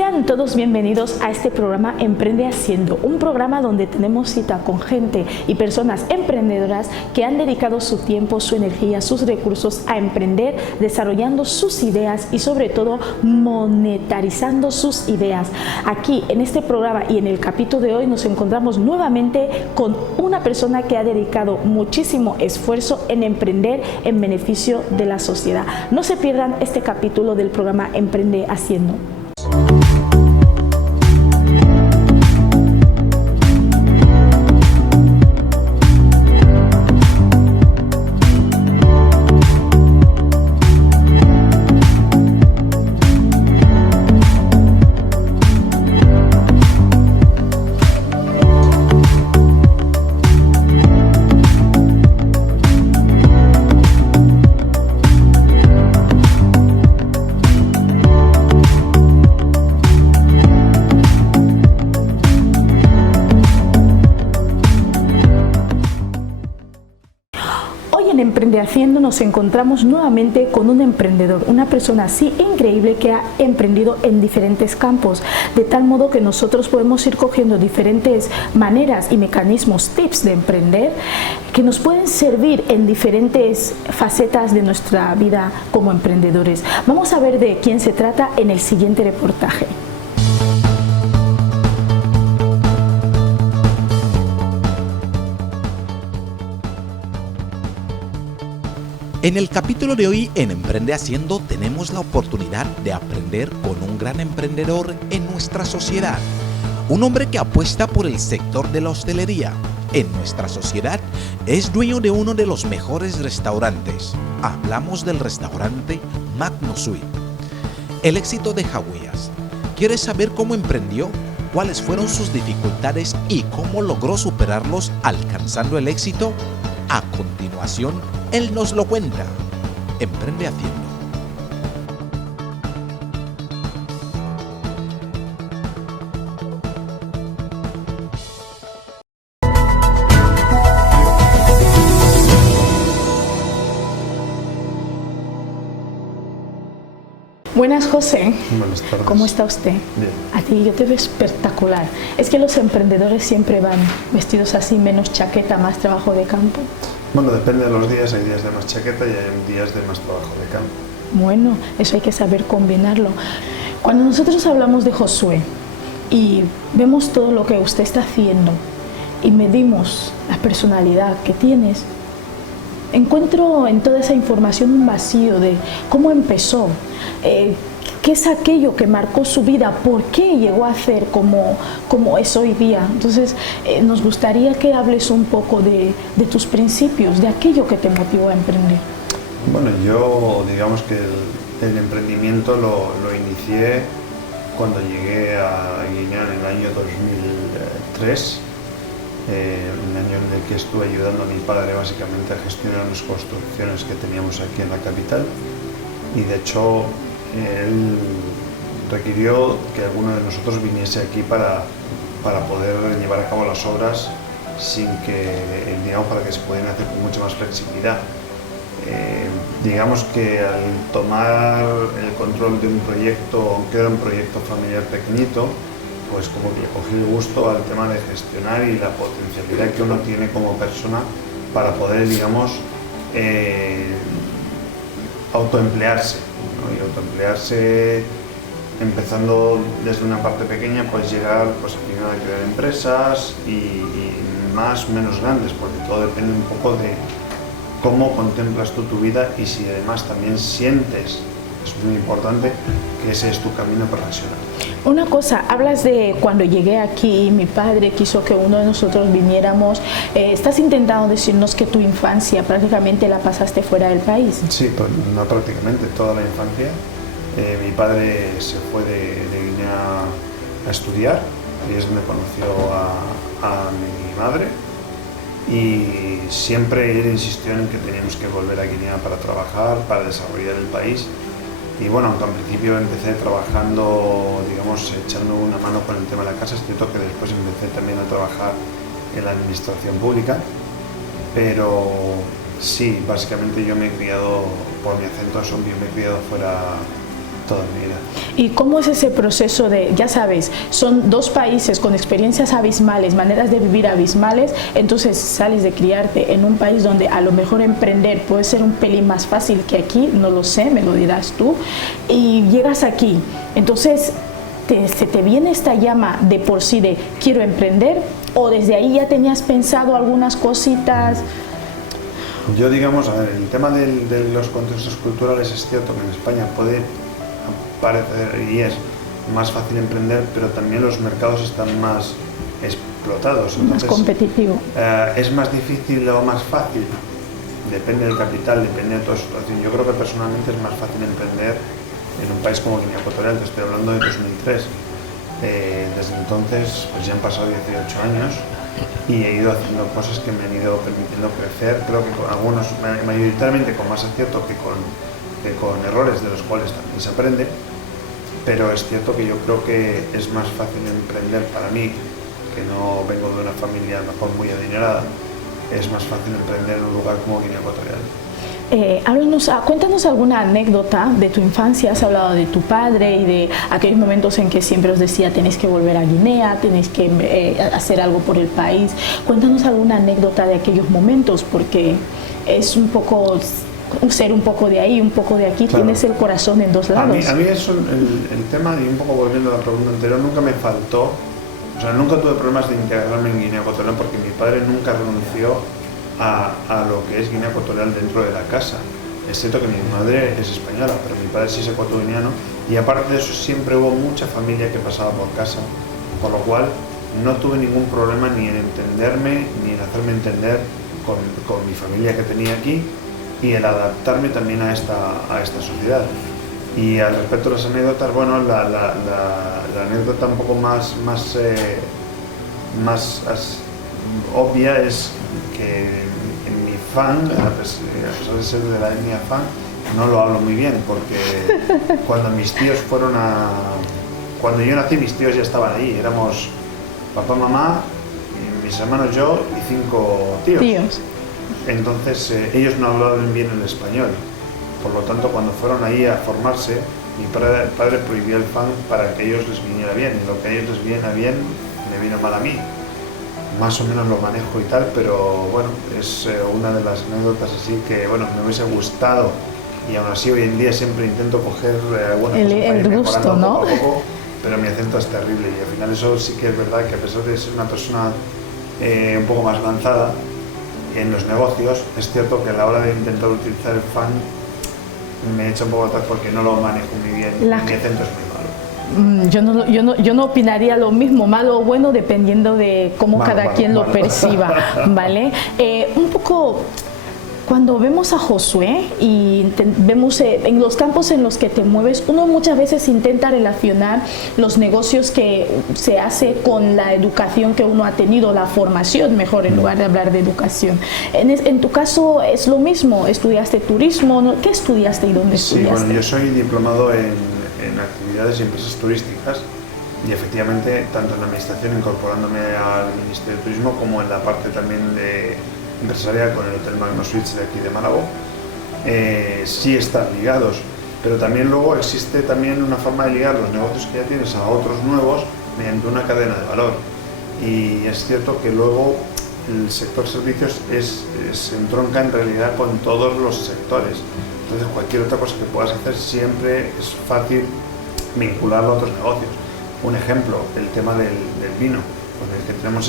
Sean todos bienvenidos a este programa Emprende Haciendo, un programa donde tenemos cita con gente y personas emprendedoras que han dedicado su tiempo, su energía, sus recursos a emprender, desarrollando sus ideas y sobre todo monetarizando sus ideas. Aquí en este programa y en el capítulo de hoy nos encontramos nuevamente con una persona que ha dedicado muchísimo esfuerzo en emprender en beneficio de la sociedad. No se pierdan este capítulo del programa Emprende Haciendo. Emprende Haciendo nos encontramos nuevamente con un emprendedor, una persona así increíble que ha emprendido en diferentes campos, de tal modo que nosotros podemos ir cogiendo diferentes maneras y mecanismos, tips de emprender que nos pueden servir en diferentes facetas de nuestra vida como emprendedores. Vamos a ver de quién se trata en el siguiente reportaje. En el capítulo de hoy en Emprende Haciendo tenemos la oportunidad de aprender con un gran emprendedor en nuestra sociedad, un hombre que apuesta por el sector de la hostelería. En nuestra sociedad es dueño de uno de los mejores restaurantes. Hablamos del restaurante Magno Suite. El éxito de Hawías. ¿Quieres saber cómo emprendió? ¿Cuáles fueron sus dificultades y cómo logró superarlos alcanzando el éxito? A continuación, él nos lo cuenta. Emprende Haciendo. Buenas, José. Buenas tardes. ¿Cómo está usted? Bien. A ti yo te veo espectacular. Es que los emprendedores siempre van vestidos así, menos chaqueta, más trabajo de campo. Bueno, depende de los días. Hay días de más chaqueta y hay días de más trabajo de campo. Bueno, eso hay que saber combinarlo. Cuando nosotros hablamos de Josué y vemos todo lo que usted está haciendo y medimos la personalidad que tienes, encuentro en toda esa información un vacío de cómo empezó, qué es aquello que marcó su vida, por qué llegó a ser como es hoy día. Entonces, nos gustaría que hables un poco de tus principios, de aquello que te motivó a emprender. Bueno, yo digamos que el emprendimiento lo inicié cuando llegué a Guinea en el año 2003, un año en el que estuve ayudando a mi padre básicamente a gestionar las construcciones que teníamos aquí en la capital, y de hecho él requirió que alguno de nosotros viniese aquí para poder llevar a cabo las obras sin que, digamos, para que se pudieran hacer con mucha más flexibilidad. Digamos que al tomar el control de un proyecto, aunque era un proyecto familiar pequeñito, pues como que le cogí el gusto al tema de gestionar y la potencialidad que uno tiene como persona para poder, digamos, autoemplearse, ¿no? Y autoemplearse empezando desde una parte pequeña, pues llegar pues al final a crear empresas y más o menos grandes, porque todo depende un poco de cómo contemplas tú tu vida y si además también sientes, es muy importante, que ese es tu camino profesional. Una cosa, hablas de cuando llegué aquí, mi padre quiso que uno de nosotros viniéramos. ¿Estás intentando decirnos que tu infancia prácticamente la pasaste fuera del país? Sí, pues no prácticamente, toda la infancia. Mi padre se fue de Guinea a estudiar, y es donde conoció a mi madre, y siempre él insistió en que teníamos que volver a Guinea para trabajar, para desarrollar el país. Y bueno, aunque al principio empecé trabajando, digamos, echando una mano con el tema de la casa, es cierto que después empecé también a trabajar en la administración pública, pero sí, básicamente yo me he criado, por mi acento asombio, me he criado fuera toda mi vida. ¿Y cómo es ese proceso de, ya sabes, son dos países con experiencias abismales, maneras de vivir abismales, entonces sales de criarte en un país donde a lo mejor emprender puede ser un pelín más fácil que aquí, no lo sé, me lo dirás tú, y llegas aquí, entonces se te viene esta llama de por sí de quiero emprender, o desde ahí ya tenías pensado algunas cositas? Yo, digamos, a ver, el tema de los contextos culturales es cierto que en España puede parecer y es más fácil emprender, pero también los mercados están más explotados. Entonces, más competitivo. Es más difícil o más fácil, depende del capital, depende de tu situación. Yo creo que personalmente es más fácil emprender en un país como Guinea Ecuatorial, te estoy hablando de 2003. Desde entonces pues ya han pasado 18 años y he ido haciendo cosas que me han ido permitiendo crecer, creo que con algunos, mayoritariamente con más acierto que con errores de los cuales también se aprende, pero es cierto que yo creo que es más fácil emprender para mí, que no vengo de una familia a lo mejor muy adinerada, es más fácil emprender en un lugar como Guinea Ecuatorial. Cuéntanos alguna anécdota de tu infancia. Has hablado de tu padre y de aquellos momentos en que siempre os decía tenéis que volver a Guinea, tenéis que hacer algo por el país. Cuéntanos alguna anécdota de aquellos momentos, porque es un poco ser un poco de ahí, un poco de aquí, claro. Tienes el corazón en dos lados. A mí eso, el tema, y un poco volviendo a la pregunta anterior, nunca me faltó, o sea, nunca tuve problemas de integrarme en Guinea Ecuatorial porque mi padre nunca renunció a lo que es Guinea Ecuatorial dentro de la casa. Es cierto que mi madre es española, pero mi padre sí es ecuatoriano, y aparte de eso siempre hubo mucha familia que pasaba por casa, por lo cual no tuve ningún problema ni en entenderme, ni en hacerme entender con mi familia que tenía aquí, y el adaptarme también a esta sociedad. Y al respecto de las anécdotas, bueno, la anécdota un poco más obvia es que en mi fan, a pesar de ser de la etnia fan, no lo hablo muy bien, porque cuando mis tíos cuando yo nací, mis tíos ya estaban ahí, éramos papá, mamá, mis hermanos, yo y 5 tíos. Entonces ellos no hablaban bien el español, por lo tanto cuando fueron ahí a formarse, mi padre prohibió el fan para que a ellos les viniera bien, y lo que a ellos les viene bien, me vino mal a mí. Más o menos lo manejo y tal, pero bueno, es una de las anécdotas así que, bueno, me hubiese gustado, y aún así hoy en día siempre intento coger el gusto, ¿no? Poco a poco, pero mi acento es terrible, y al final eso sí que es verdad que a pesar de ser una persona un poco más avanzada en los negocios, es cierto que a la hora de intentar utilizar el fan me echa un poco atrás porque no lo manejo muy bien, mi acento es muy malo. Yo no opinaría lo mismo, malo o bueno, dependiendo de cómo cada quien lo perciba, ¿vale? Un poco, cuando vemos a Josué y vemos en los campos en los que te mueves, uno muchas veces intenta relacionar los negocios que se hace con la educación que uno ha tenido, la formación, mejor, en lugar de hablar de educación. En tu caso es lo mismo, ¿estudiaste turismo? ¿No? ¿Qué estudiaste y dónde estudiaste? Sí, bueno, yo soy diplomado en actividades y empresas turísticas, y efectivamente tanto en la administración, incorporándome al Ministerio de Turismo, como en la parte también empresarial con el Hotel Magno Suites de aquí de Málaga, sí están ligados, pero también luego existe también una forma de ligar los negocios que ya tienes a otros nuevos mediante una cadena de valor, y es cierto que luego el sector servicios se entronca en realidad con todos los sectores. Entonces cualquier otra cosa que puedas hacer siempre es fácil vincularlo a otros negocios. Un ejemplo, el tema del vino, con el que tenemos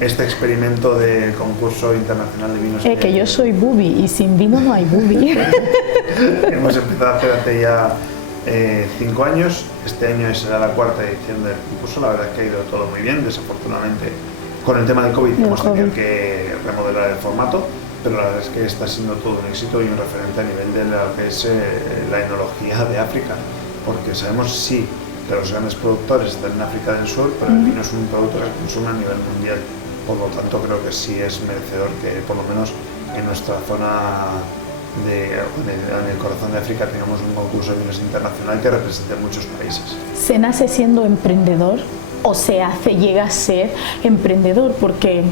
este experimento de concurso internacional de vinos. Que yo soy bubi y sin vino no hay bubi. Hemos empezado a hacer hace ya 5 años, este año será la 4ª edición del concurso. La verdad es que ha ido todo muy bien, desafortunadamente con el tema del COVID hemos tenido que remodelar el formato, pero la verdad es que está siendo todo un éxito y un referente a nivel de lo que es la enología de África, porque sabemos sí que los grandes productores están en África del Sur, pero el vino es un producto que se consume a nivel mundial, por lo tanto creo que sí es merecedor que por lo menos en nuestra zona, en el corazón de África, tengamos un concurso de vinos internacional que represente muchos países. ¿Se nace siendo emprendedor? o llega a ser emprendedor, porque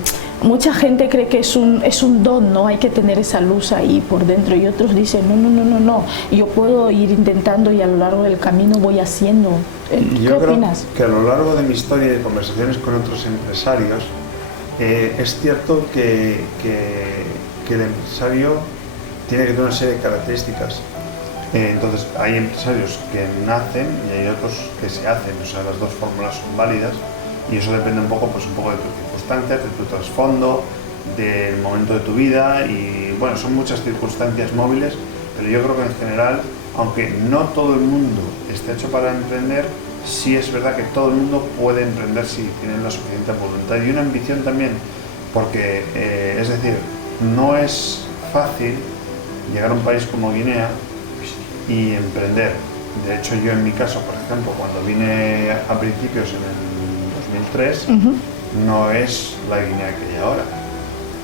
mucha gente cree que es un don, ¿no? Hay que tener esa luz ahí por dentro, y otros dicen, no, yo puedo ir intentando y a lo largo del camino voy haciendo. ¿Qué opinas? Que a lo largo de mi historia y de conversaciones con otros empresarios, es cierto que el empresario tiene que tener una serie de características. Entonces hay empresarios que nacen y hay otros que se hacen, o sea, las dos fórmulas son válidas, y eso depende un poco de tus circunstancias, de tu trasfondo, del momento de tu vida, y bueno, son muchas circunstancias móviles, pero yo creo que en general, aunque no todo el mundo esté hecho para emprender, sí es verdad que todo el mundo puede emprender si tiene la suficiente voluntad y una ambición también, porque es decir, no es fácil llegar a un país como Guinea y emprender. De hecho, yo en mi caso, por ejemplo, cuando vine a principios en el 2003, no es la Guinea que hay ahora,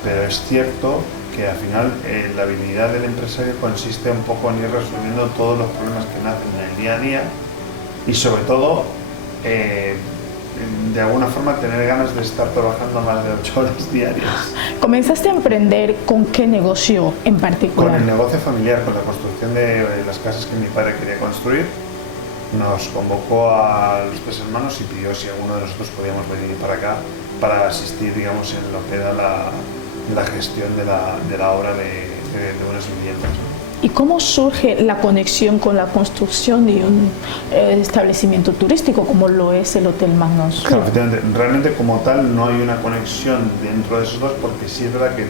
pero es cierto que al final la habilidad del empresario consiste un poco en ir resolviendo todos los problemas que nacen en el día a día y sobre todo de alguna forma tener ganas de estar trabajando más de 8 horas diarias. ¿Comenzaste a emprender con qué negocio en particular? Con el negocio familiar, con la construcción de las casas que mi padre quería construir. Nos convocó a los 3 hermanos y pidió si alguno de nosotros podíamos venir para acá para asistir, digamos, en lo que era la gestión de la obra de unas viviendas. ¿Y cómo surge la conexión con la construcción de un establecimiento turístico como lo es el Hotel Magnus? Claro, efectivamente, realmente como tal no hay una conexión dentro de esos dos, porque sí es verdad que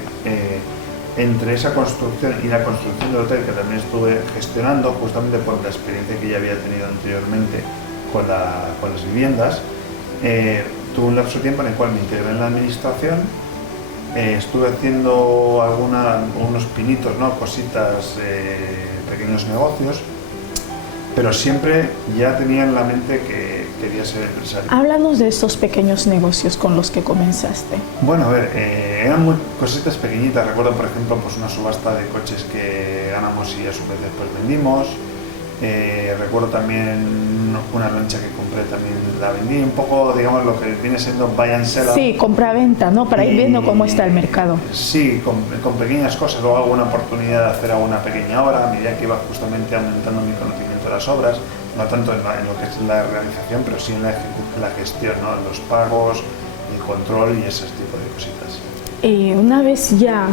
entre esa construcción y la construcción del hotel, que también estuve gestionando justamente por la experiencia que ya había tenido anteriormente con las viviendas, tuve un lapso de tiempo en el cual me integré en la administración. Estuve haciendo unos pinitos, ¿no? Cositas, pequeños negocios, pero siempre ya tenía en la mente que quería ser empresario. Háblanos de estos pequeños negocios con los que comenzaste. Bueno, a ver, eran cositas pequeñitas. Recuerdo, por ejemplo, pues una subasta de coches que ganamos y a su vez después vendimos. Recuerdo también una lancha que compré, también la vendí, un poco, digamos, lo que viene siendo buy and sell. Sí, compra-venta, ¿no? Para ir viendo cómo está el mercado. Sí, con pequeñas cosas. Luego alguna oportunidad de hacer alguna pequeña obra a medida que iba justamente aumentando mi conocimiento de las obras, no tanto en lo que es la realización, pero sí en la gestión, ¿no? Los pagos, el control y ese tipo de cositas. Una vez ya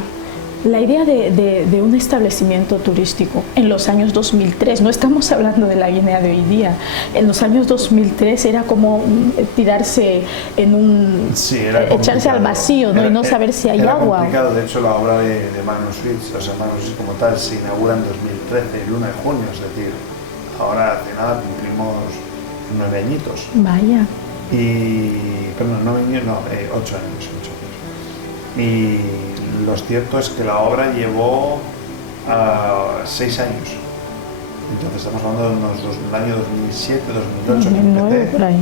la idea de un establecimiento turístico en los años 2003, no estamos hablando de la Guinea de hoy día, en los años 2003 era como tirarse en un... Sí, era echarse al vacío, ¿no? Y no saber si hay era agua. Complicado. De hecho, la obra de Magnus Suites, o sea, Magnus Suites como tal, se inaugura en 2013, el 1 de junio, es decir, ahora hace nada cumplimos 9 añitos. Vaya. Perdón, 9 años, no, 8 años. Y lo cierto es que la obra llevó 6 años. Entonces estamos hablando del año 2007, 2008, 2009, por ahí.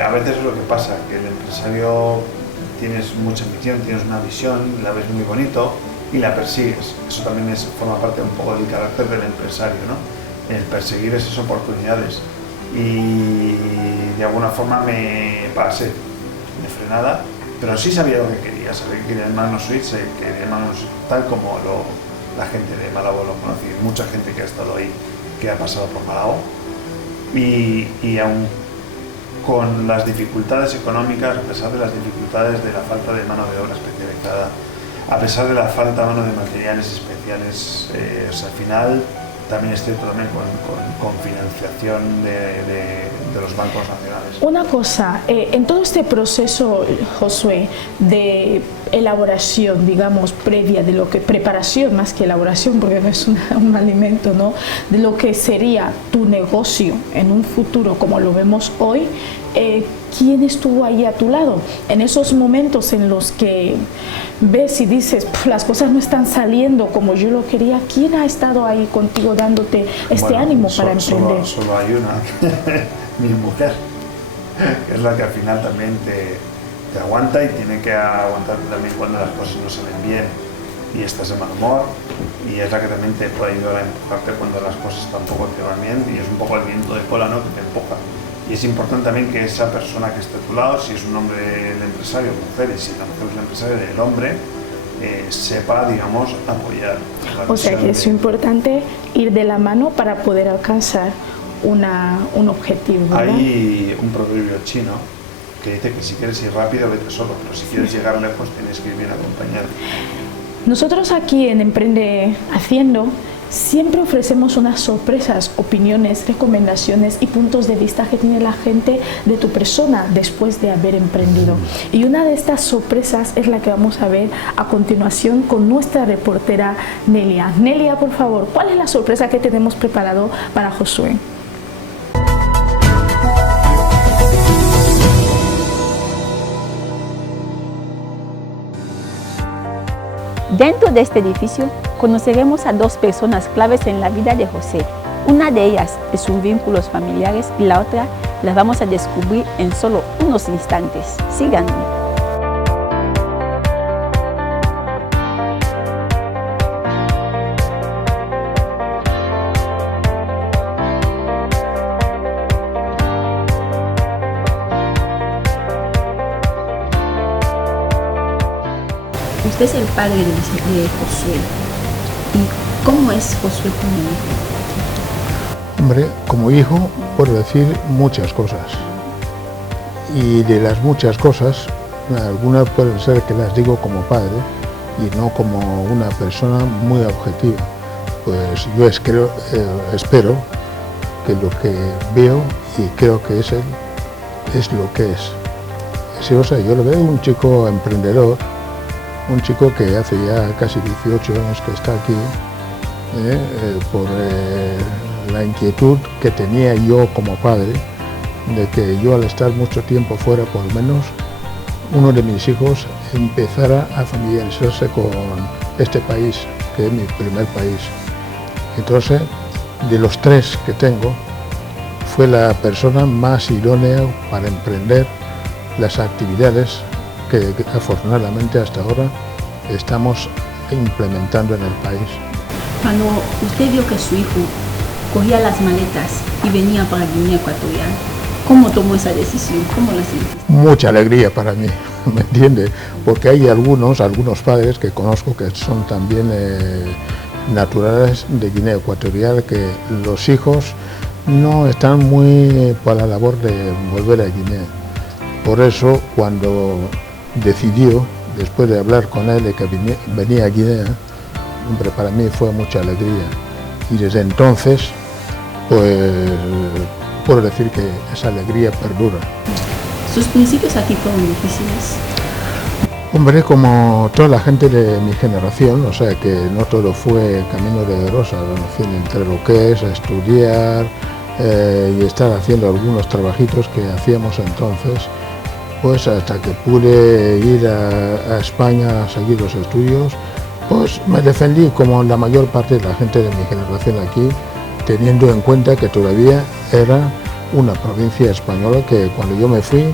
A veces es lo que pasa, que el empresario tienes mucha ambición, tienes una visión, la ves muy bonito y la persigues. Eso también forma parte un poco del carácter del empresario, ¿no? El perseguir esas oportunidades. Y de alguna forma me pasé de frenada, pero sí sabía lo que quería, sabía que quería el Magnus Suites, que quería el Magnus tal como la gente de Malabo lo conoce, mucha gente que ha estado ahí, que ha pasado por Malabo, y aún con las dificultades económicas, a pesar de las dificultades de la falta de mano de obra especializada, a pesar de la falta de mano de materiales especiales, o sea, al final también es cierto también con financiación de los bancos nacionales. Una cosa, en todo este proceso, Josué, de elaboración, digamos, previa, de lo que preparación más que elaboración, porque no es un alimento, ¿no? De lo que sería tu negocio en un futuro como lo vemos hoy, ¿quién estuvo ahí a tu lado? En esos momentos en los que ves y dices, las cosas no están saliendo como yo lo quería, ¿quién ha estado ahí contigo dándote este ánimo para emprender? Solo hay una, mi mujer, que es la que al final también te aguanta y tiene que aguantar también cuando las cosas no salen bien y estás de mal humor, y es la que también te puede ayudar a empujarte cuando las cosas tampoco te van bien, y es un poco el viento de cola, ¿no?, que te empuja. Y Y es importante también que esa persona que esté a tu lado, si es un hombre el empresario, mujer, y si la mujer es la empresaria, el hombre, sepa, digamos, apoyar. O sea que es importante ir de la mano para poder alcanzar un objetivo, ¿verdad? Hay un proverbio chino que dice que si quieres ir rápido, vete solo, pero si quieres llegar lejos, tienes que ir bien acompañado. Nosotros aquí en Emprende Haciendo siempre ofrecemos unas sorpresas, opiniones, recomendaciones y puntos de vista que tiene la gente de tu persona después de haber emprendido. Y una de estas sorpresas es la que vamos a ver a continuación con nuestra reportera Nelia. Nelia, por favor, ¿cuál es la sorpresa que tenemos preparado para Josué? Dentro de este edificio conoceremos a dos personas claves en la vida de José. Una de ellas es sus vínculos familiares y la otra la vamos a descubrir en solo unos instantes. Síganme. Usted es el padre de Josué. ¿Y cómo es Josué como hijo? Hombre, como hijo puedo decir muchas cosas. Y de las muchas cosas, algunas pueden ser que las digo como padre y no como una persona muy objetiva. Pues yo espero que lo que veo y creo que es él es lo que es. Sí, o sea, yo lo veo un chico emprendedor, un chico que hace ya casi 18 años que está aquí, por la inquietud que tenía yo como padre, de que yo al estar mucho tiempo fuera, por lo menos uno de mis hijos empezara a familiarizarse con este país, que es mi primer país. Entonces, de los tres que tengo, fue la persona más idónea para emprender las actividades que afortunadamente hasta ahora estamos implementando en el país. Cuando usted vio que su hijo cogía las maletas y venía para Guinea Ecuatorial, ¿cómo tomó esa decisión? ¿Cómo la sintió? Mucha alegría para mí, ¿me entiende? Porque hay algunos padres que conozco que son también naturales de Guinea Ecuatorial, que los hijos no están muy por la labor de volver a Guinea. Por eso, cuando decidió, después de hablar con él de que venía a Guinea, hombre, para mí fue mucha alegría. Y desde entonces, pues, puedo decir que esa alegría perdura. ¿Sus principios aquí fueron difíciles? Hombre, como toda la gente de mi generación, o sea que no todo fue camino de rosa, en fin, entre lo que es estudiar y estar haciendo algunos trabajitos que hacíamos entonces, pues hasta que pude ir a España a seguir los estudios, pues me defendí como la mayor parte de la gente de mi generación aquí, teniendo en cuenta que todavía era una provincia española, que cuando yo me fui,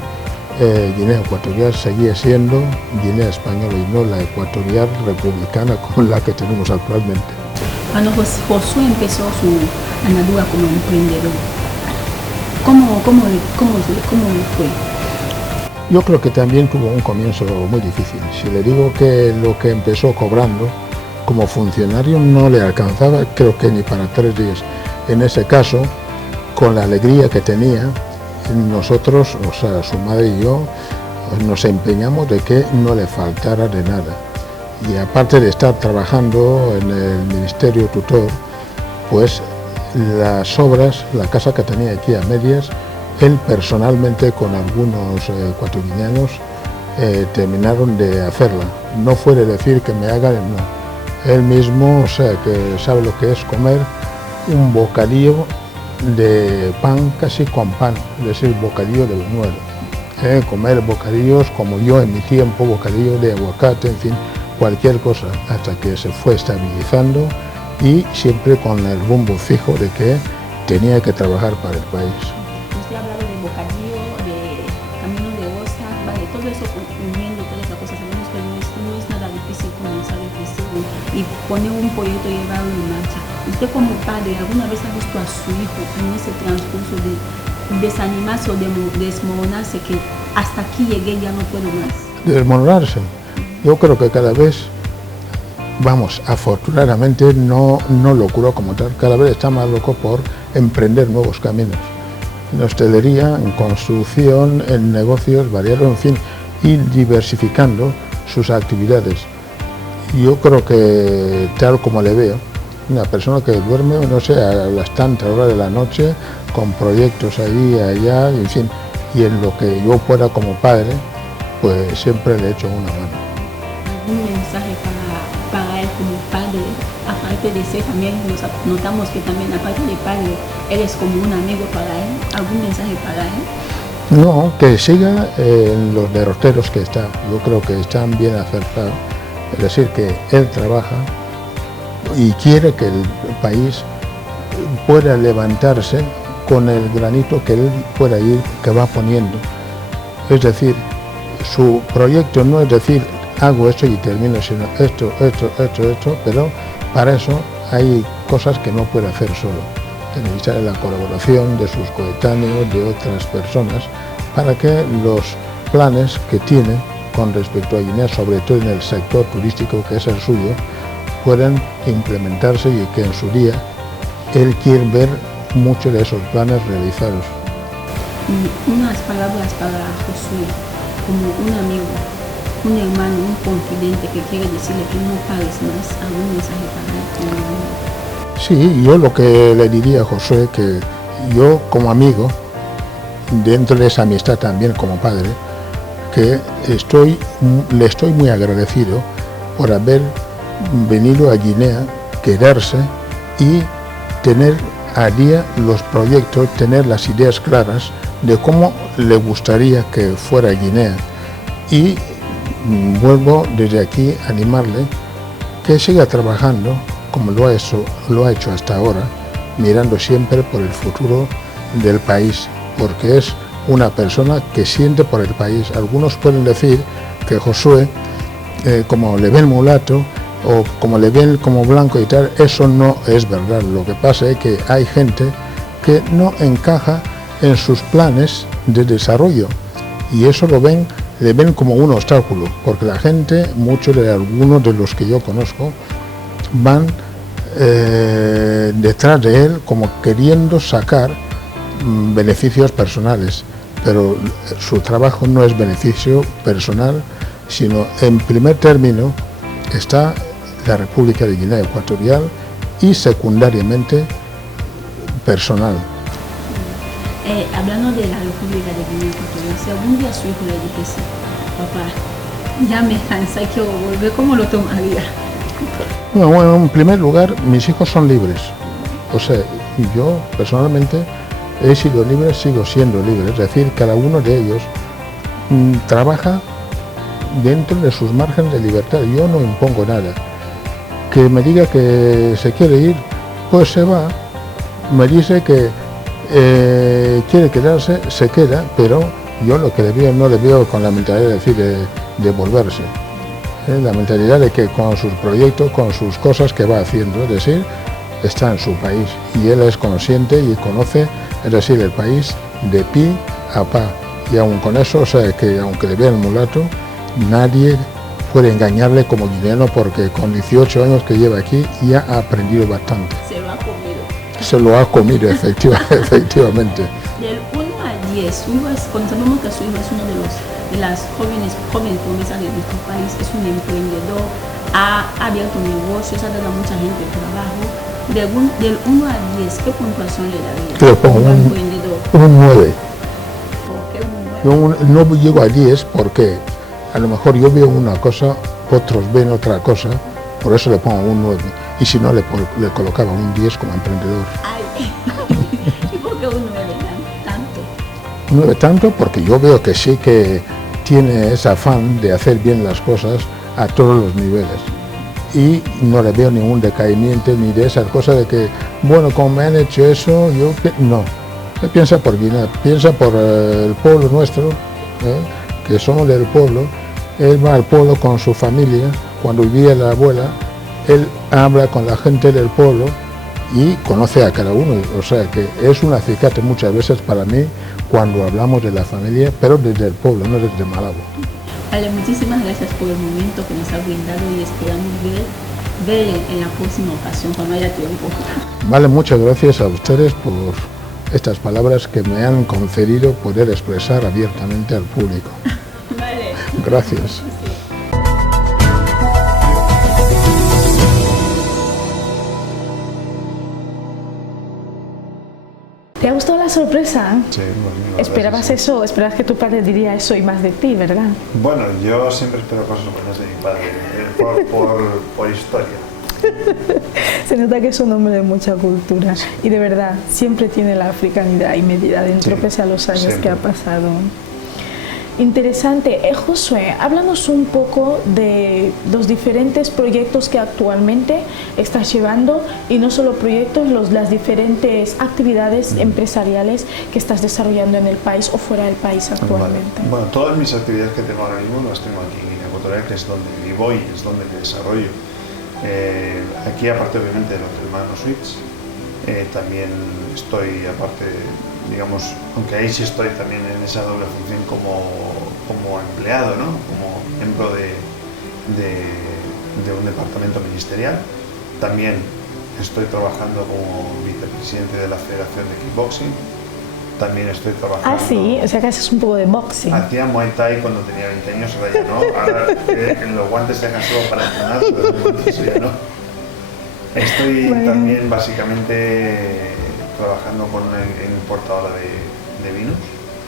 Guinea Ecuatorial seguía siendo Guinea Española y no la ecuatorial republicana con la que tenemos actualmente. Cuando Josué empezó su andadura como emprendedor, ¿cómo fue? Yo creo que también tuvo un comienzo muy difícil. Si le digo que lo que empezó cobrando como funcionario no le alcanzaba, creo que ni para 3 días. En ese caso, con la alegría que tenía, nosotros, o sea, su madre y yo, nos empeñamos de que no le faltara de nada. Y aparte de estar trabajando en el Ministerio Tutor, pues las obras, la casa que tenía aquí a medias, él personalmente con algunos ecuatorianos terminaron de hacerla. No fue de decir que me hagan, no. Él mismo, o sea, que sabe lo que es comer un bocadillo de pan casi con pan, es decir, bocadillo de buñuelo. Comer bocadillos como yo en mi tiempo, bocadillo de aguacate, en fin, cualquier cosa, hasta que se fue estabilizando y siempre con el rumbo fijo de que tenía que trabajar para el país. Usted ha hablado de bocadillo, de camino de osa, vale, todo eso uniendo todas esas cosas, sabemos que no es nada difícil comenzar el festival y poner un proyecto y llevarlo en marcha. Usted como padre, ¿alguna vez ha visto a su hijo en ese transcurso de desanimarse o desmoronarse, que hasta aquí llegué, ya no puedo más? Desmoronarse. Yo creo que cada vez, vamos, afortunadamente no locura como tal, cada vez está más loco por emprender nuevos caminos. En hostelería, en construcción, en negocios variados, en fin, ir diversificando sus actividades. Yo creo que tal como le veo, una persona que duerme, no sé, a las tantas horas de la noche, con proyectos ahí y allá, en fin, y en lo que yo pueda como padre, pues siempre le echo una mano. ¿Algún mensaje para él como padre? Aparte de ser también, notamos que también aparte de padre, eres como un amigo para él. ¿Algún mensaje para él? No, que siga en los derroteros que está. Yo creo que están bien acertados. Es decir, que él trabaja y quiere que el país pueda levantarse con el granito que él pueda ir, que va poniendo. Es decir, su proyecto no es decir, hago esto y termino, sino esto, pero para eso hay cosas que no puede hacer solo. Necesita la colaboración de sus coetáneos, de otras personas, para que los planes que tiene con respecto a Guinea, sobre todo en el sector turístico que es el suyo, puedan implementarse y que en su día él quiere ver muchos de esos planes realizados. Unas palabras para Josué, como un amigo, un hermano, un confidente que quiere decirle que no pagues más, algún mensaje para él. Sí, yo lo que le diría a Josué, que yo como amigo, dentro de esa amistad también como padre, que le estoy muy agradecido por haber venido a Guinea, quedarse y tener a día los proyectos, tener las ideas claras de cómo le gustaría que fuera Guinea. Y vuelvo desde aquí a animarle que siga trabajando como lo ha hecho hasta ahora, mirando siempre por el futuro del país, porque es una persona que siente por el país. Algunos pueden decir que Josué, como le ven mulato o como le ven como blanco y tal, eso no es verdad. Lo que pasa es que hay gente que no encaja en sus planes de desarrollo y eso le ven como un obstáculo, porque la gente, algunos de los que yo conozco, van detrás de él como queriendo sacar beneficios personales, pero su trabajo no es beneficio personal, sino en primer término está la República de Guinea Ecuatorial y secundariamente personal. Hablando de la República de Guinea Ecuatorial, si algún día su hijo le dijese, papá, ya me cansé, quiero volver, ¿cómo lo tomaría? Bueno, en primer lugar, mis hijos son libres. O sea, yo personalmente he sido libre, sigo siendo libre. Es decir, cada uno de ellos trabaja dentro de sus márgenes de libertad. Yo no impongo nada. Que me diga que se quiere ir, pues se va. Me dice que quiere quedarse, se queda, pero yo lo que no le veo con la mentalidad de volverse. La mentalidad de que con sus proyectos, con sus cosas que va haciendo, es decir, está en su país y él es consciente y conoce, es decir, el país de pi a pa. Y aun con eso, o sea, que aunque le vea el mulato, nadie puede engañarle como guineano, porque con 18 años que lleva aquí ya ha aprendido bastante. Se lo ha comido. Se lo ha comido, efectivamente. Del 1 al 10, cuando sabemos que su hijo es uno de las jóvenes promesas de nuestro país, es un emprendedor, ha abierto negocios, ha dado a mucha gente trabajo. Del 1 al 10, ¿qué puntuación le daría? Le pongo un 9. ¿Por qué un 9? Yo no llego a 10 porque a lo mejor yo veo una cosa, otros ven otra cosa, por eso le pongo un 9. Y si no, le colocaba un 10 como emprendedor. Ay, ¿y por qué un 9 tanto? 9 tanto porque yo veo que sí que tiene ese afán de hacer bien las cosas a todos los niveles. Y no le veo ningún decaimiento ni de esas cosas de que, bueno, como me han hecho eso, no. Él piensa por Guinea, piensa por el pueblo nuestro, que somos del pueblo. Él va al pueblo con su familia. Cuando vivía la abuela, él habla con la gente del pueblo y conoce a cada uno, o sea que es un acicate muchas veces para mí cuando hablamos de la familia, pero desde el pueblo, no desde Malabo. Vale, muchísimas gracias por el momento que nos ha brindado y esperamos ver en la próxima ocasión cuando haya tiempo. Vale, muchas gracias a ustedes por estas palabras que me han concedido poder expresar abiertamente al público. Vale. Gracias. ¿Te ha gustado la sorpresa? Sí, bueno, ¿Esperabas eso? ¿Esperabas que tu padre diría eso y más de ti, verdad? Bueno, yo siempre espero cosas buenas de mi padre, por historia. Se nota que es un hombre de mucha cultura y de verdad siempre tiene la africanidad y medida dentro, Sí, pese a los años siempre. que ha pasado. Interesante. Josué, háblanos un poco de los diferentes proyectos que actualmente estás llevando y no solo proyectos, las diferentes actividades empresariales que estás desarrollando en el país o fuera del país actualmente. Vale. Bueno, todas mis actividades que tengo ahora mismo las tengo aquí en Guinea Ecuatorial, que es donde vivo y es donde me desarrollo. Aquí, aparte obviamente de los hermanos Suites, también estoy, aparte, digamos, aunque ahí sí estoy también en esa doble función como empleado, ¿no? Como miembro de un departamento ministerial. También estoy trabajando como vicepresidente de la Federación de Kickboxing. También estoy trabajando... Ah, sí, o sea que haces un poco de boxing. Hacía Muay Thai cuando tenía 20 años, ahora ya no. Ahora en los guantes dejan solo para entrenar, pero eso ya no. Estoy también básicamente trabajando con una importadora de vinos,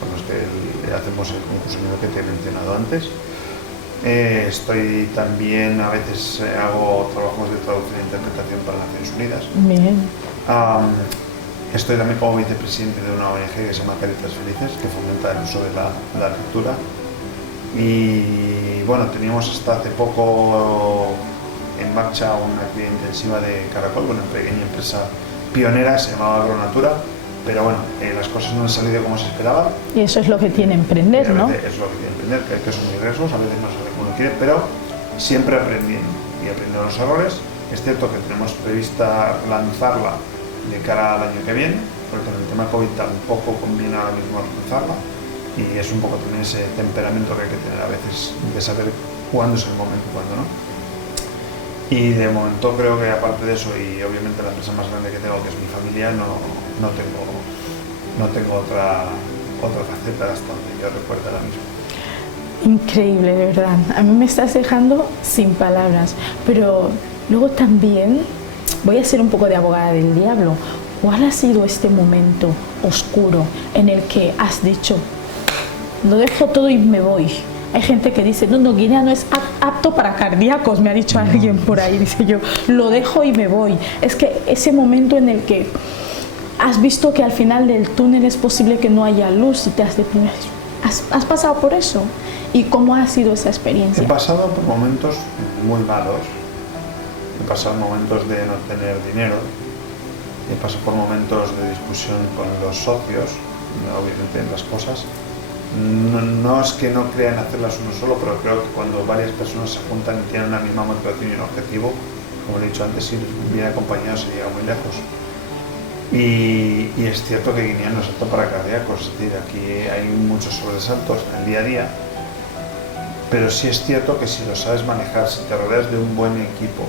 con los que hacemos el concurso que te he mencionado antes. Estoy también, a veces hago trabajos de traducción e interpretación para Naciones Unidas. Bien. Estoy también como vicepresidente de una ONG que se llama Caritas Felices, que fomenta el uso de la lectura. Y bueno, teníamos hasta hace poco en marcha una actividad intensiva de Caracol, una pequeña empresa pionera, se llamaba Agronatura, pero bueno, las cosas no han salido como se esperaba. Y eso es lo que tiene emprender, ¿no? Es lo que tiene emprender, que son muy riesgos, a veces no sabe cómo uno quiere, pero siempre aprendiendo y aprendiendo los errores. Es cierto que tenemos prevista lanzarla de cara al año que viene, porque con el tema COVID tampoco conviene ahora mismo lanzarla, y es un poco también ese temperamento que hay que tener a veces de saber cuándo es el momento y cuándo no. Y de momento creo que aparte de eso, y obviamente la empresa más grande que tengo, que es mi familia, no tengo otra faceta hasta donde yo recuerdo ahora mismo. Increíble, de verdad. A mí me estás dejando sin palabras, pero luego también voy a ser un poco de abogada del diablo. ¿Cuál ha sido este momento oscuro en el que has dicho, lo dejo todo y me voy? Hay gente que dice, no, Guinea no es apto para cardíacos, me ha dicho alguien por ahí, dice yo, lo dejo y me voy. Es que ese momento en el que has visto que al final del túnel es posible que no haya luz y te has deprimido. ¿Has pasado por eso? ¿Y cómo ha sido esa experiencia? He pasado por momentos muy malos, he pasado momentos de no tener dinero, he pasado por momentos de discusión con los socios, obviamente en las cosas. No es que no crean hacerlas uno solo, pero creo que cuando varias personas se juntan y tienen la misma motivación y un objetivo, como he dicho antes, ir bien acompañados se llega muy lejos. Y es cierto que Guinea no es apto para cardíacos, es decir, aquí hay muchos sobresaltos en el día a día, pero sí es cierto que si lo sabes manejar, si te rodeas de un buen equipo,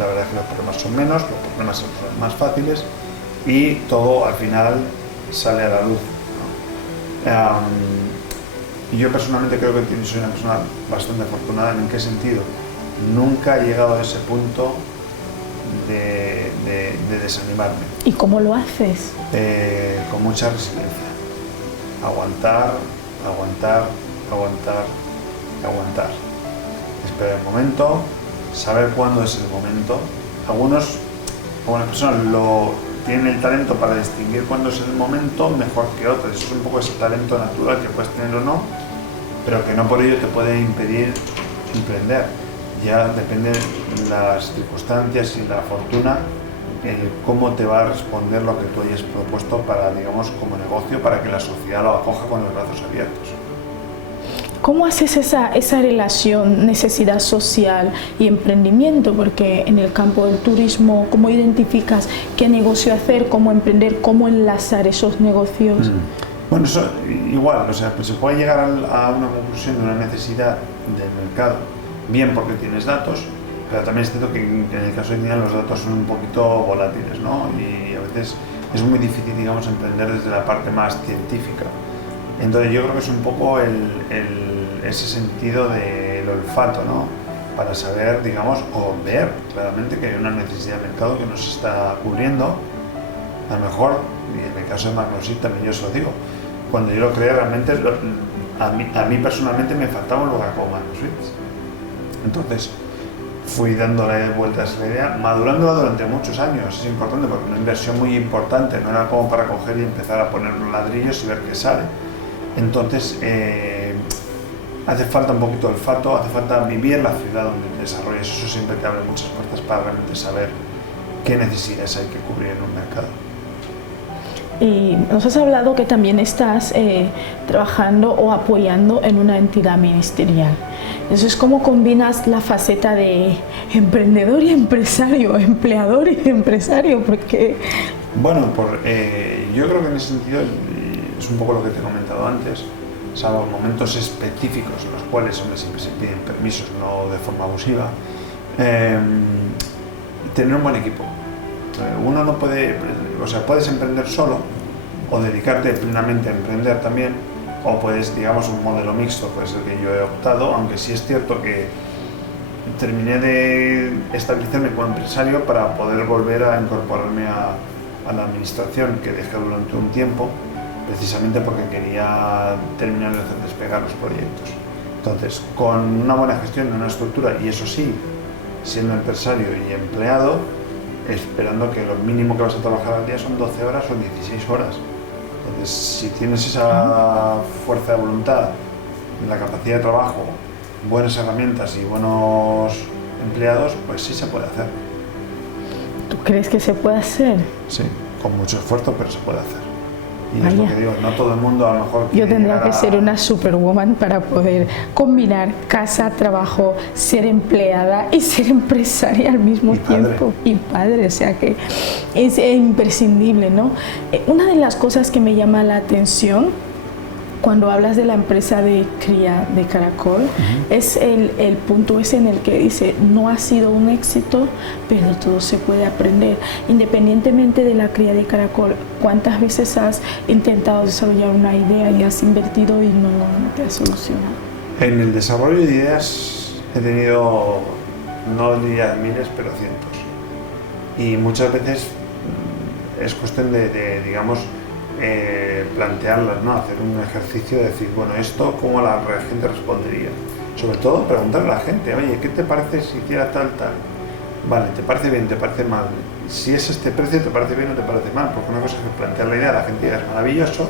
la verdad es que los problemas son menos, los problemas son más fáciles y todo al final sale a la luz. Y yo personalmente creo que soy una persona bastante afortunada. ¿En qué sentido? Nunca he llegado a ese punto de desanimarme. ¿Y cómo lo haces? Con mucha resiliencia. Aguantar. Esperar el momento, saber cuándo es el momento. Algunas personas tienen el talento para distinguir cuándo es el momento mejor que otros. Eso es un poco ese talento natural que puedes tener o no, pero que no por ello te puede impedir emprender. Ya depende de las circunstancias y la fortuna, el cómo te va a responder lo que tú hayas propuesto para, digamos, como negocio, para que la sociedad lo acoja con los brazos abiertos. ¿Cómo haces esa relación, necesidad social y emprendimiento? Porque en el campo del turismo, ¿cómo identificas qué negocio hacer, cómo emprender, cómo enlazar esos negocios? Bueno, eso igual, o sea, pues se puede llegar a una conclusión de una necesidad del mercado, bien porque tienes datos, pero también es cierto que en el caso de Guinea los datos son un poquito volátiles, ¿no? Y a veces es muy difícil, digamos, emprender desde la parte más científica. Entonces yo creo que es un poco ese sentido del olfato, ¿no? Para saber, digamos, o ver claramente que hay una necesidad de mercado que nos está cubriendo. A lo mejor, y en el caso de Magnosit también yo os lo digo, cuando yo lo creé realmente, a mí personalmente me faltaba un lugar como Magnosit. Entonces fui dándole vueltas a la idea, madurándola durante muchos años, es importante porque una inversión muy importante, no era como para coger y empezar a poner los ladrillos y ver qué sale. Entonces hace falta un poquito de olfato, hace falta vivir la ciudad donde te desarrollas, eso siempre te abre muchas puertas para realmente saber qué necesidades hay que cubrir en un mercado. Y nos has hablado que también estás trabajando o apoyando en una entidad ministerial. Entonces, ¿cómo combinas la faceta de emprendedor y empresario, empleador y empresario? Porque... Bueno, yo creo que en ese sentido es un poco lo que te he comentado antes, salvo momentos específicos en los cuales siempre se piden permisos, no de forma abusiva, tener un buen equipo. Uno no puede, o sea, puedes emprender solo o dedicarte plenamente a emprender también, o puedes, digamos, un modelo mixto, pues el que yo he optado, aunque sí es cierto que terminé de estabilizarme como empresario para poder volver a incorporarme a la administración, que dejé durante un tiempo, precisamente porque quería terminar de hacer despegar los proyectos. Entonces, con una buena gestión, una estructura, y eso sí, siendo empresario y empleado, esperando que lo mínimo que vas a trabajar al día son 12 horas o 16 horas. Entonces, si tienes esa fuerza de voluntad, la capacidad de trabajo, buenas herramientas y buenos empleados, pues sí se puede hacer. ¿Tú crees que se puede hacer? Sí, con mucho esfuerzo, pero se puede hacer. Y Vaya. es lo que digo, no todo el mundo a lo mejor... Yo tendría que ser una superwoman para poder combinar casa, trabajo, ser empleada y ser empresaria al mismo tiempo. Y padre, o sea que es imprescindible, ¿no? Una de las cosas que me llama la atención cuando hablas de la empresa de cría de Caracol, es el punto ese en el que dice, no ha sido un éxito, pero todo se puede aprender. Independientemente de la cría de Caracol, ¿cuántas veces has intentado desarrollar una idea y has invertido y no te ha solucionado? En el desarrollo de ideas he tenido, no diría miles, pero cientos. Y muchas veces es cuestión de digamos, plantearlas, ¿no? Hacer un ejercicio de decir, bueno, esto cómo la gente respondería. Sobre todo preguntarle a la gente, oye, ¿qué te parece si hiciera tal? Vale, ¿te parece bien? ¿Te parece mal? Si es este precio, ¿te parece bien o te parece mal? Porque una cosa es que plantear la idea, la gente diga es maravilloso,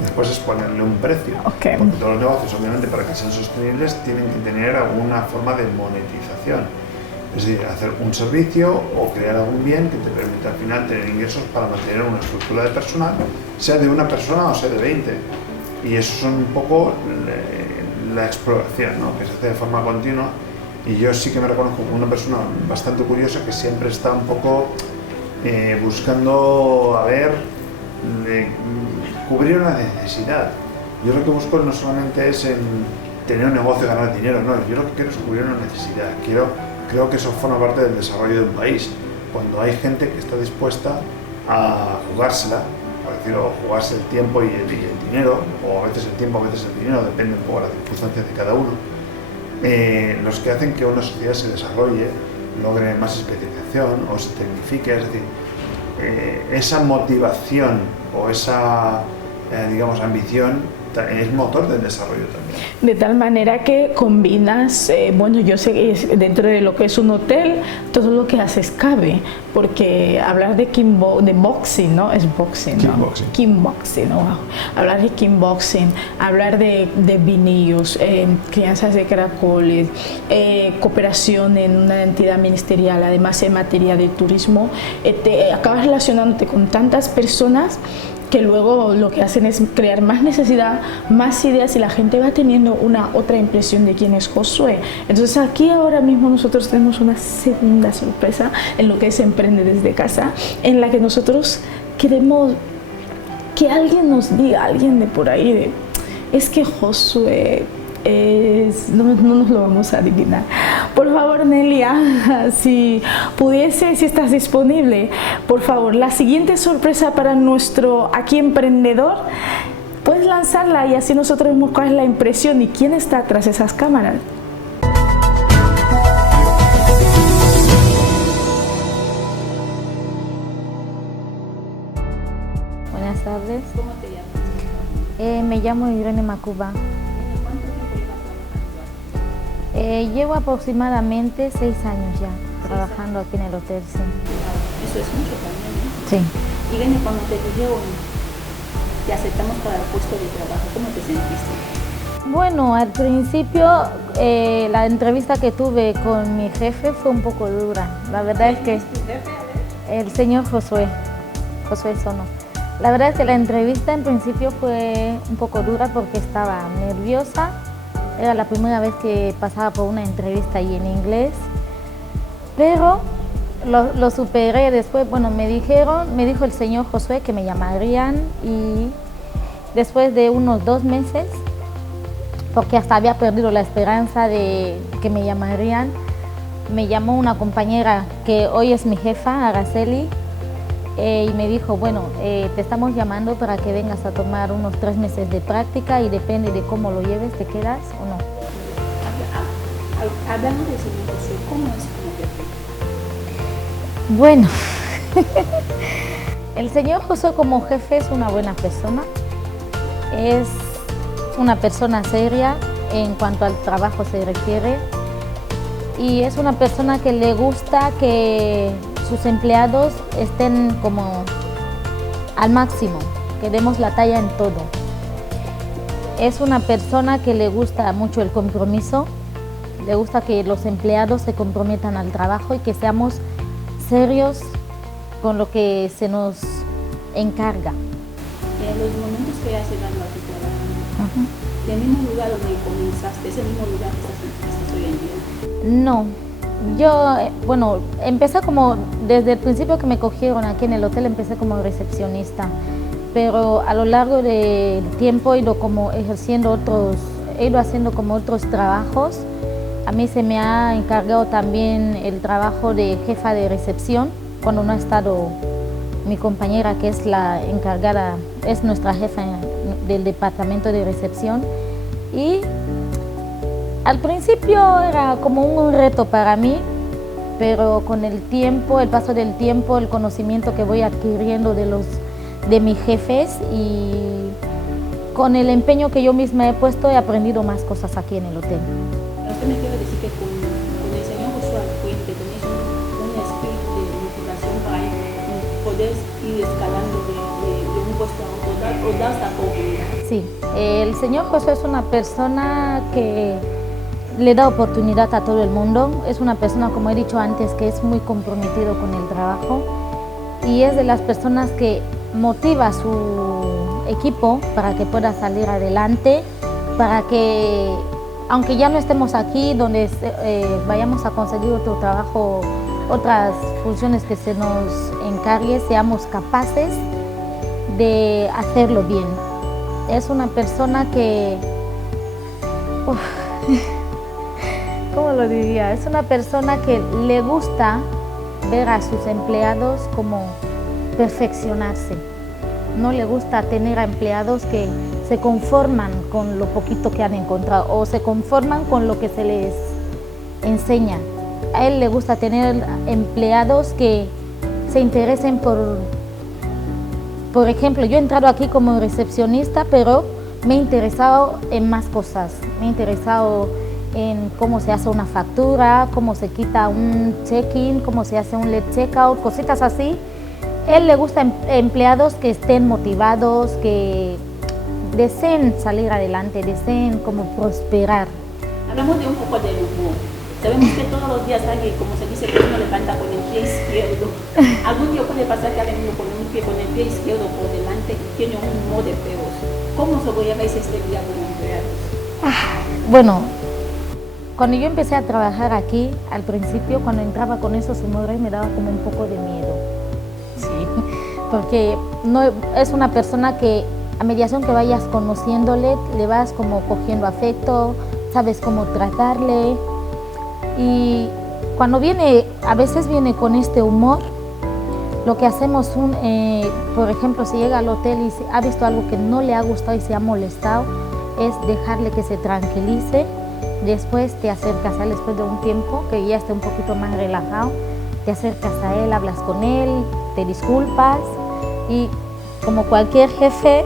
después es ponerle un precio. Okay. Porque todos los negocios, obviamente, para que sean sostenibles, tienen que tener alguna forma de monetización. Es decir, hacer un servicio o crear algún bien que te permita al final tener ingresos para mantener una estructura de personal, sea de una persona o sea de 20. Y eso son un poco la exploración, ¿no? Que se hace de forma continua. Y yo sí que me reconozco como una persona bastante curiosa que siempre está un poco buscando, a ver, cubrir una necesidad. Yo lo que busco no solamente es en tener un negocio y ganar dinero, no, yo lo que quiero es cubrir una necesidad. Creo que eso forma parte del desarrollo de un país, cuando hay gente que está dispuesta a jugársela, por decirlo, jugarse el tiempo y el dinero, o a veces el tiempo, a veces el dinero, depende un poco de las circunstancias de cada uno, los que hacen que una sociedad se desarrolle, logre más especialización o se tecnifique, es decir, esa motivación o esa, digamos, ambición es motor del desarrollo también. De tal manera que combinas, bueno, yo sé que dentro de lo que es un hotel, todo lo que haces cabe, porque hablar de boxing, ¿no? Es boxing, ¿no? Kickboxing, ¿no? Wow. Hablar de kickboxing, hablar de vinillos, crianzas de caracoles, cooperación en una entidad ministerial, además en materia de turismo, te acabas relacionándote con tantas personas que luego lo que hacen es crear más necesidad, más ideas y la gente va teniendo otra impresión de quién es Josué. Entonces aquí ahora mismo nosotros tenemos una segunda sorpresa en lo que es Emprende desde casa, en la que nosotros queremos que alguien nos diga, alguien de por ahí, es que Josué no nos lo vamos a adivinar. Por favor, Nelia, si pudiese, si estás disponible, por favor, la siguiente sorpresa para nuestro aquí emprendedor, puedes lanzarla y así nosotros vemos cuál es la impresión y quién está tras esas cámaras. Buenas tardes. ¿Cómo te llamas? Me llamo Irene Macuba. Llevo aproximadamente 6 años ya trabajando aquí en el hotel, sí. Eso es mucho también, ¿no? Sí. Irene, cuando te dijeron, te aceptamos para el puesto de trabajo, ¿cómo te sentiste? Bueno, al principio la entrevista que tuve con mi jefe fue un poco dura. La verdad es que el señor Josué Sono. La verdad es que la entrevista en principio fue un poco dura porque estaba nerviosa. Era la primera vez que pasaba por una entrevista y en inglés, pero lo superé después. Bueno, me dijo el señor Josué que me llamarían y después de unos 2 meses, porque hasta había perdido la esperanza de que me llamarían, me llamó una compañera que hoy es mi jefa, Araceli, y me dijo, bueno, te estamos llamando para que vengas a tomar unos 3 meses de práctica y depende de cómo lo lleves, te quedas o no. Hablando del señor Josué, ¿cómo es como jefe? Bueno, el señor Josué como jefe es una buena persona, es una persona seria en cuanto al trabajo se refiere y es una persona que le gusta que sus empleados estén como al máximo, que demos la talla en todo. Es una persona que le gusta mucho el compromiso, le gusta que los empleados se comprometan al trabajo y que seamos serios con lo que se nos encarga. En los momentos que has llegado a tu trabajo, ¿del mismo lugar donde comenzaste, es el mismo lugar que estás hoy en día? No, yo, bueno, empecé como, desde el principio que me cogieron aquí en el hotel, empecé como recepcionista, pero a lo largo del tiempo he ido como haciendo como otros trabajos. A mí se me ha encargado también el trabajo de jefa de recepción, cuando no ha estado mi compañera, que es la encargada, es nuestra jefa del departamento de recepción. Y al principio era como un reto para mí, pero con el tiempo, el paso del tiempo, el conocimiento que voy adquiriendo de mis jefes y con el empeño que yo misma he puesto, he aprendido más cosas aquí en el hotel. Usted me quiere decir que con el señor Josué al frente tenéis un espíritu de motivación para poder ir escalando de un puesto a otro, o dar esta oportunidad. Sí, el señor Josué es una persona que le da oportunidad a todo el mundo. Es una persona, como he dicho antes, que es muy comprometido con el trabajo y es de las personas que motiva a su equipo para que pueda salir adelante, para que, aunque ya no estemos aquí, donde vayamos a conseguir otro trabajo, otras funciones que se nos encargue, seamos capaces de hacerlo bien. Es una persona que, ¿cómo lo diría? Es una persona que le gusta ver a sus empleados como perfeccionarse. No le gusta tener a empleados que se conforman con lo poquito que han encontrado o se conforman con lo que se les enseña. A él le gusta tener empleados que se interesen por ejemplo, yo he entrado aquí como recepcionista, pero me he interesado en más cosas. Me he interesado en cómo se hace una factura, cómo se quita un check-in, cómo se hace un late checkout, cositas así. A él le gusta empleados que estén motivados, que deseen salir adelante, deseen como prosperar. Hablamos de un poco del humor. Sabemos que todos los días alguien, como se dice, que uno levanta con el pie izquierdo. Algún día puede pasar que ha venido con el pie izquierdo por delante y tiene un humor de peos. ¿Cómo sobrelleváis este día como empleados? Bueno, cuando yo empecé a trabajar aquí, al principio, cuando entraba con esos humores, me daba como un poco de miedo. Sí, porque no es una persona que a medida que vayas conociéndole, le vas como cogiendo afecto, sabes cómo tratarle. Y cuando viene, a veces viene con este humor, lo que hacemos, por ejemplo, si llega al hotel y ha visto algo que no le ha gustado y se ha molestado, es dejarle que se tranquilice. Después te acercas a él, después de un tiempo, que ya esté un poquito más relajado, te acercas a él, hablas con él, te disculpas y como cualquier jefe,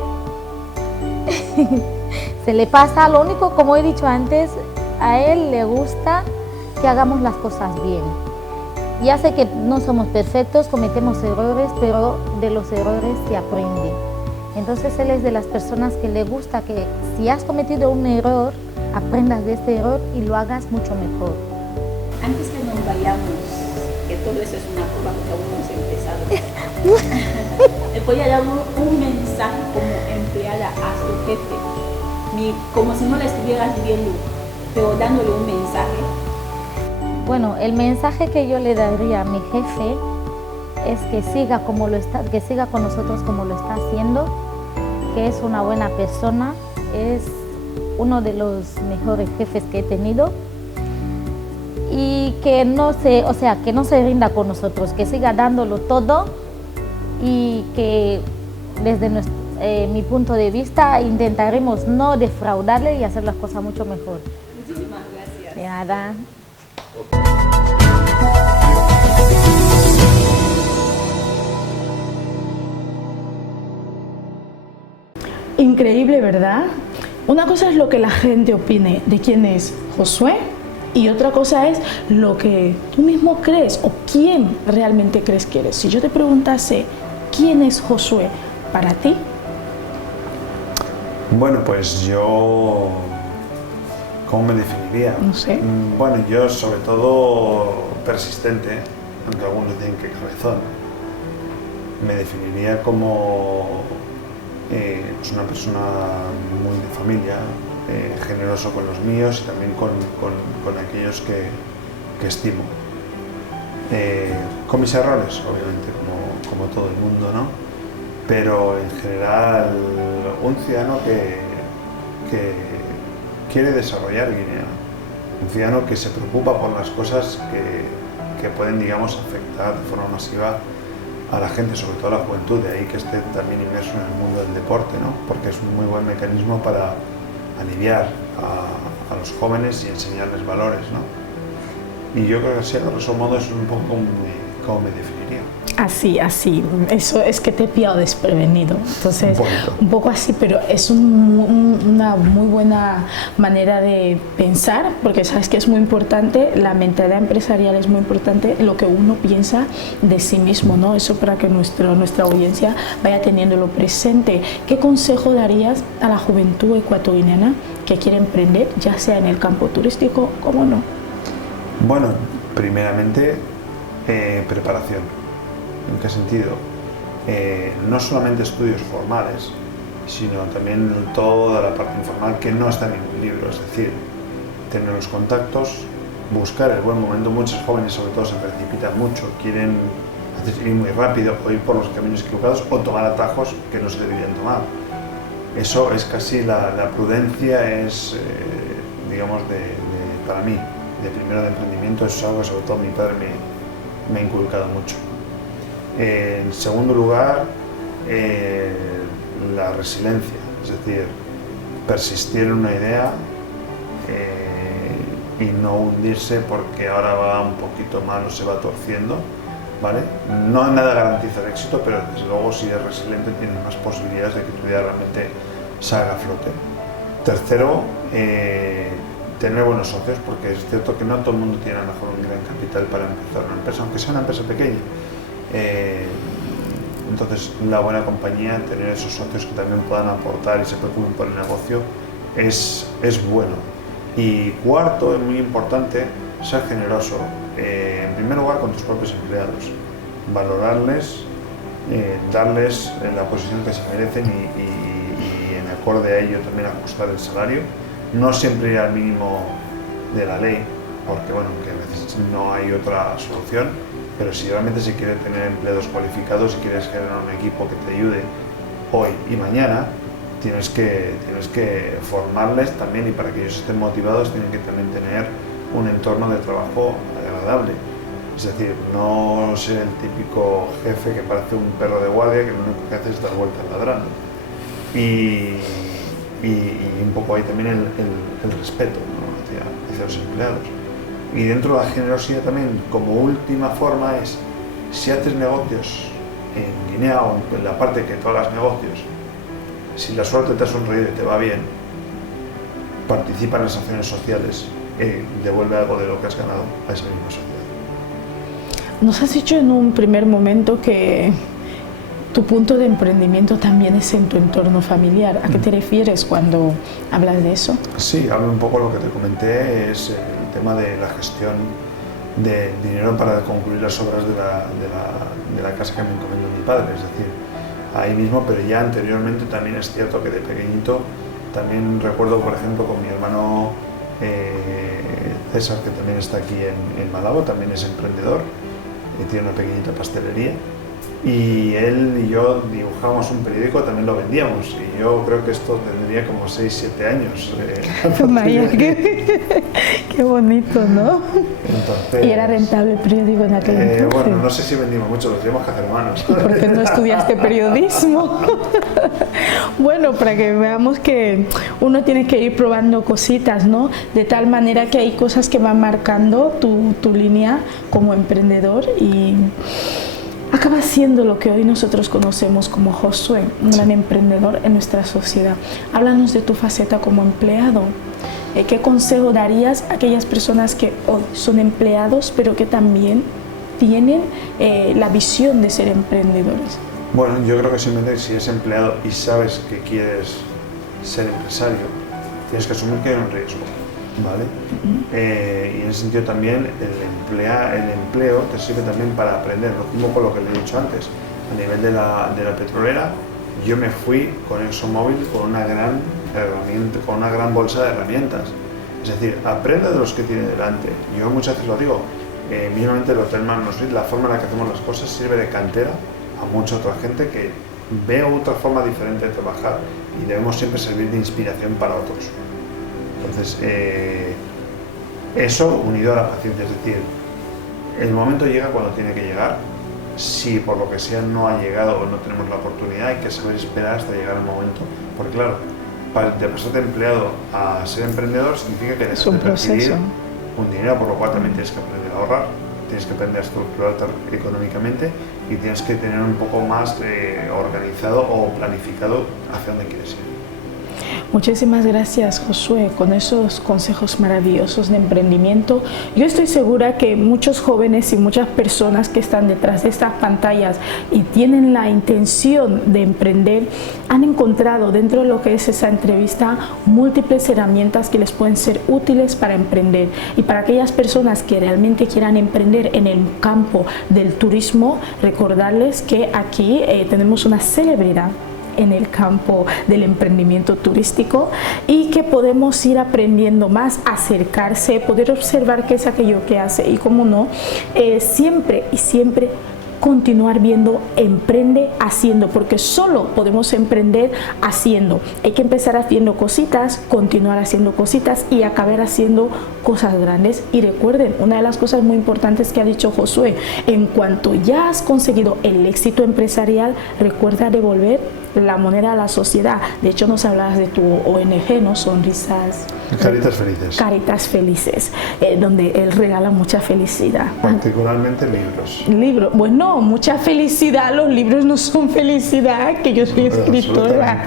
se le pasa. Lo único, como he dicho antes, a él le gusta que hagamos las cosas bien. Ya sé que no somos perfectos, cometemos errores, pero de los errores se aprende. Entonces él es de las personas que le gusta que si has cometido un error, aprendas de este error y lo hagas mucho mejor. Antes que nos vayamos, que todo eso es una prueba porque aún no hemos empezado, le voy a dar un mensaje como empleada a su jefe, como si no le estuvieras viendo, pero dándole un mensaje. Bueno, el mensaje que yo le daría a mi jefe es que siga que siga con nosotros como lo está haciendo, que es una buena persona, es uno de los mejores jefes que he tenido y que no se rinda con nosotros, que siga dándolo todo y que desde mi punto de vista intentaremos no defraudarle y hacer las cosas mucho mejor. Muchísimas gracias. De nada. Increíble, ¿verdad? Una cosa es lo que la gente opine de quién es Josué y otra cosa es lo que tú mismo crees o quién realmente crees que eres. Si yo te preguntase quién es Josué para ti. Bueno, pues yo, ¿cómo me definiría? No sé. Bueno, yo sobre todo persistente, aunque algunos dicen que cabezón. Me definiría como pues una persona muy de familia, generoso con los míos y también con aquellos que estimo. Con mis errores, obviamente, como todo el mundo, ¿no? Pero en general un ciudadano que quiere desarrollar Guinea, un ciudadano que se preocupa por las cosas que pueden, digamos, afectar de forma masiva a la gente, sobre todo a la juventud, de ahí que esté también inmerso en el mundo del deporte, ¿no? Porque es un muy buen mecanismo para aliviar a los jóvenes y enseñarles valores, ¿no? Y yo creo que así, a grosso modo, es un poco como me definiría. Así, eso es que te he pillado desprevenido, entonces un poco así, pero es una muy buena manera de pensar, porque sabes que es muy importante, la mentalidad empresarial es muy importante, lo que uno piensa de sí mismo, ¿no? Eso para que nuestra audiencia vaya teniéndolo presente. ¿Qué consejo darías a la juventud ecuatoriana que quiere emprender, ya sea en el campo turístico como no? Bueno, primeramente, preparación. ¿En qué sentido? No solamente estudios formales, sino también toda la parte informal que no está en ningún libro, es decir, tener los contactos, buscar el buen momento. Muchos jóvenes sobre todo se precipitan mucho, quieren ir muy rápido o ir por los caminos equivocados o tomar atajos que no se deberían tomar. Eso es casi la prudencia, es, digamos, para mí, de primero de emprendimiento, eso es algo que sobre todo mi padre me ha inculcado mucho. En segundo lugar, la resiliencia, es decir, persistir en una idea y no hundirse porque ahora va un poquito mal o se va torciendo, ¿vale? No nada garantiza el éxito, pero desde luego si eres resiliente tienes más posibilidades de que tu idea realmente salga a flote. Tercero, tener buenos socios, porque es cierto que no todo el mundo tiene a lo mejor un gran capital para empezar una empresa, aunque sea una empresa pequeña. Entonces, la buena compañía, tener esos socios que también puedan aportar y se preocupen por el negocio, es bueno. Y cuarto, es muy importante, ser generoso, en primer lugar con tus propios empleados, valorarles, darles la posición que se merecen y en acorde a ello también ajustar el salario, no siempre ir al mínimo de la ley, porque bueno, que a veces no hay otra solución, pero si realmente se quiere tener empleados cualificados y quieres generar un equipo que te ayude hoy y mañana, tienes que formarles también, y para que ellos estén motivados tienen que también tener un entorno de trabajo agradable. Es decir, no ser el típico jefe que parece un perro de guardia que lo único que hace es dar vueltas ladrando. Y un poco ahí también el respeto, ¿no?, hacia los empleados. Y dentro de la generosidad también, como última forma, es si haces negocios en Guinea o en la parte que tú hagas negocios, si la suerte te ha sonreído y te va bien, participa en las acciones sociales, devuelve algo de lo que has ganado a esa misma sociedad. Nos has dicho en un primer momento que tu punto de emprendimiento también es en tu entorno familiar. ¿A qué te refieres cuando hablas de eso? Sí, hablo un poco lo que te comenté, es el tema de la gestión de dinero para concluir las obras de la casa que me encomendó mi padre. Es decir, ahí mismo, pero ya anteriormente también es cierto que de pequeñito también recuerdo, por ejemplo, con mi hermano César, que también está aquí en Malabo, también es emprendedor, tiene una pequeñita pastelería, y él y yo dibujamos un periódico, también lo vendíamos, y yo creo que esto tendría como 6-7 años. Vaya, qué bonito, ¿no? Entonces, ¿y era rentable el periódico en aquel entonces? Bueno, no sé si vendimos mucho, lo teníamos que hacer hermanos. ¿Por qué no estudiaste periodismo? Bueno, para que veamos que uno tiene que ir probando cositas, ¿no? De tal manera que hay cosas que van marcando tu línea como emprendedor y acaba siendo lo que hoy nosotros conocemos como Josué, un gran emprendedor en nuestra sociedad. Háblanos de tu faceta como empleado. ¿Qué consejo darías a aquellas personas que hoy son empleados, pero que también tienen la visión de ser emprendedores? Bueno, yo creo que simplemente si eres empleado y sabes que quieres ser empresario, tienes que asumir que hay un riesgo, ¿vale? Y en ese sentido también el empleo te sirve también para aprender, un poco lo que le he dicho antes. A nivel de la petrolera, yo me fui con ExxonMobil con una gran herramienta, con una gran bolsa de herramientas. Es decir, aprende de los que tiene delante. Yo muchas veces lo digo, mínimamente el Hotel Manusrit, la forma en la que hacemos las cosas sirve de cantera a mucha otra gente que ve otra forma diferente de trabajar, y debemos siempre servir de inspiración para otros. Entonces, eso unido a la paciencia, es decir, el momento llega cuando tiene que llegar. Si por lo que sea no ha llegado o no tenemos la oportunidad, hay que saber esperar hasta llegar el momento. Porque claro, de pasar de empleado a ser emprendedor significa que dejas de percibir un dinero, por lo cual también tienes que aprender a ahorrar, tienes que aprender a estructurarte económicamente y tienes que tener un poco más organizado o planificado hacia dónde quieres ir. Muchísimas gracias, Josué, con esos consejos maravillosos de emprendimiento. Yo estoy segura que muchos jóvenes y muchas personas que están detrás de estas pantallas y tienen la intención de emprender han encontrado dentro de lo que es esa entrevista múltiples herramientas que les pueden ser útiles para emprender. Y para aquellas personas que realmente quieran emprender en el campo del turismo, recordarles que aquí tenemos una celebridad en el campo del emprendimiento turístico y que podemos ir aprendiendo más, acercarse, poder observar qué es aquello que hace y cómo no, siempre y siempre continuar viendo emprende haciendo, porque solo podemos emprender haciendo. Hay que empezar haciendo cositas, continuar haciendo cositas y acabar haciendo cosas grandes. Y recuerden, una de las cosas muy importantes que ha dicho Josué, en cuanto ya has conseguido el éxito empresarial, recuerda devolver la moneda a la sociedad. De hecho, nos hablabas de tu ONG, ¿no? Sonrisas. Caritas Felices. Caritas Felices, donde él regala mucha felicidad. Particularmente libros. Libros. Bueno, mucha felicidad. Los libros no son felicidad, que yo soy escritora.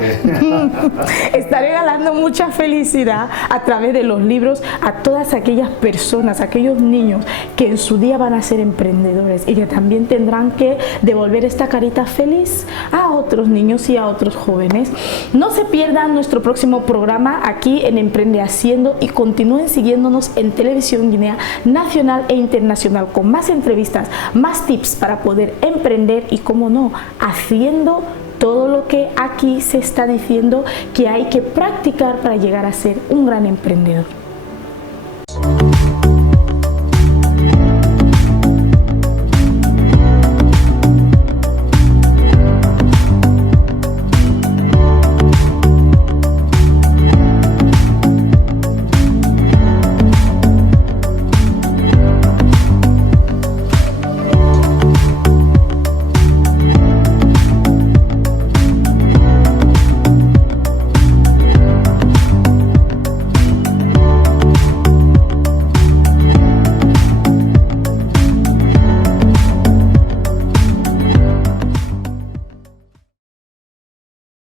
Está regalando mucha felicidad a través de los libros a todas aquellas personas, aquellos niños que en su día van a ser emprendedores y que también tendrán que devolver esta carita feliz a otros niños y a otros jóvenes. No se pierdan nuestro próximo programa aquí en Emprende Haciendo y continúen siguiéndonos en Televisión Guinea nacional e internacional con más entrevistas, más tips para poder emprender y, cómo no, haciendo todo lo que aquí se está diciendo que hay que practicar para llegar a ser un gran emprendedor.